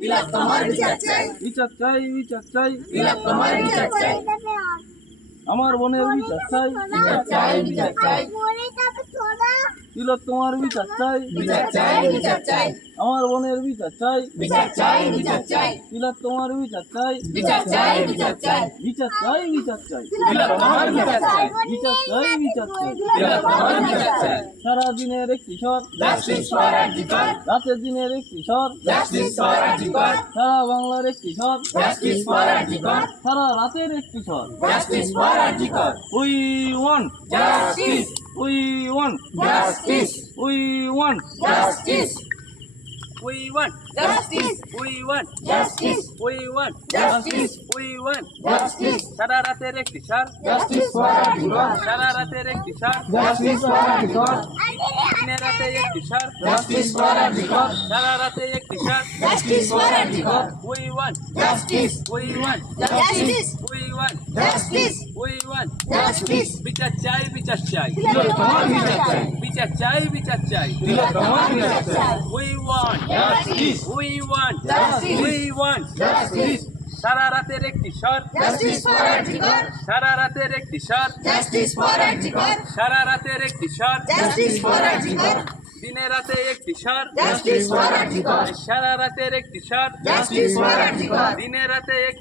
তিলোত্তমার বিচার চাই, বিচার চাই, বিচার চাই, তিলোত্তমার বিচার চাই, আমার বোনের বিচার চাই, বিচার চাই, বিচার চাই, তিলোত্তমার বিচার চাই, বিচার চাই, বিচার চাই, আমার বোনের বিচার চাই, বিচার চাই, বিচার চাই, তিলোত্তমার বিচার চাই, বিচার চাই, বিচার চাই, বিচার চাই, বিচার চাই, তিলোত্তমার বিচার চাই, বিচার চাই, বিচার চাই, তিলোত্তমার বিচার চাই, সারা দিনের একটি স্বর, জাস্টিস ফর আরজিকর, রাতের দিনের একটি স্বর, জাস্টিস ফর আরজিকর, সারা বাংলার একটি স্বর, জাস্টিস ফর আরজিকর, সারা রাতের একটি স্বর। Justice for RG Kar, we want justice, we want justice, we want justice, we want justice, we want justice, we want justice, we want justice, সারা রাতের একটি স্বর, জাস্টিস ফর আরজিকর, সারা রাতের একটি স্বর, জাস্টিস ফর আরজিকর, দিনের রাতে একটি স্বর, জাস্টিস ফর আরজিকর, সারা রাতে একটি স্বর। Justice for RG Kar, we want justice, we want justice, we want justice, we want justice, বিচার চাই, বিচার চাই, তিলোত্তমার বিচার চাই, বিচার চাই, বিচার চাই, তিলোত্তমার বিচার চাই, we want justice, we want Justice. We want justice, সারা রাতের একটি স্বর, জাস্টিস ফর আরজিকর, সারা রাতের একটি স্বর, জাস্টিস ফর আরজিকর, সারা রাতের একটি স্বর, জাস্টিস ফর আরজিকর, দিনে রাতে একটি স্বর, জাস্টিস ফর আরজিকর, সারা রাতের একটি স্বর, জাস্টিস ফর আরজিকর, দিনে রাতে একটি